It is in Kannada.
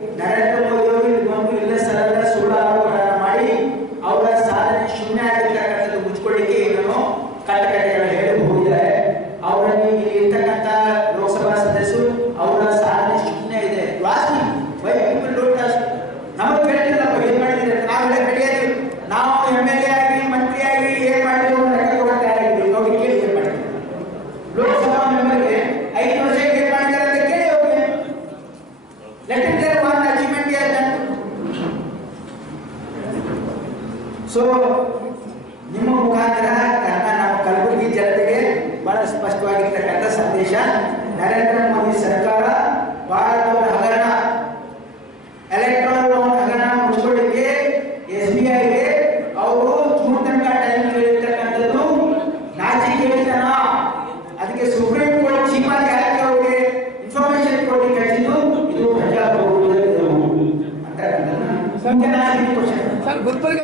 ನರೇಂದ್ರ ಮೋದಿ ಅವರು ಸೊ ನಿಮ್ಮ ಮುಖಾಂತರ ಕನ್ನಡ ನಮ್ಮ ಕಲಬುರಗಿ ಜನತೆಗೆ ಬಹಳ ಸ್ಪಷ್ಟವಾಗಿರ್ತಕ್ಕಂಥ ಸಂದೇಶ. ನರೇಂದ್ರ ಮೋದಿ ಸರ್ಕಾರ ಭಾರತದ ಹಗರಣ ಎಲೆಕ್ಟ್ರಾನ್ ಲೋನ್ ಹಗರಣ ಮುಚ್ಚಿಕೊಳ್ಳಿಕ್ಕೆ ಎಸ್ ಬಿ ಐಗೆ ಅವರು ಜೂನ್ ತನಕ ಟೈಮ್ ಹೇಳಿರ್ತಕ್ಕಂಥದ್ದು ನಾಚಿಕೆತನ ಅದಕ್ಕೆ ಸುಪ್ರೀಂ ಕೋರ್ಟ್ ಚೀಫ್ ಆಗಿ ಯಾಕೆ ಅವ್ರಿಗೆ ಇನ್ಫಾರ್ಮೇಶನ್ ಇದು ಪ್ರಜಾಪ್ರಭುತ್ವದ ಕ್ವಶನ್ ಸರ್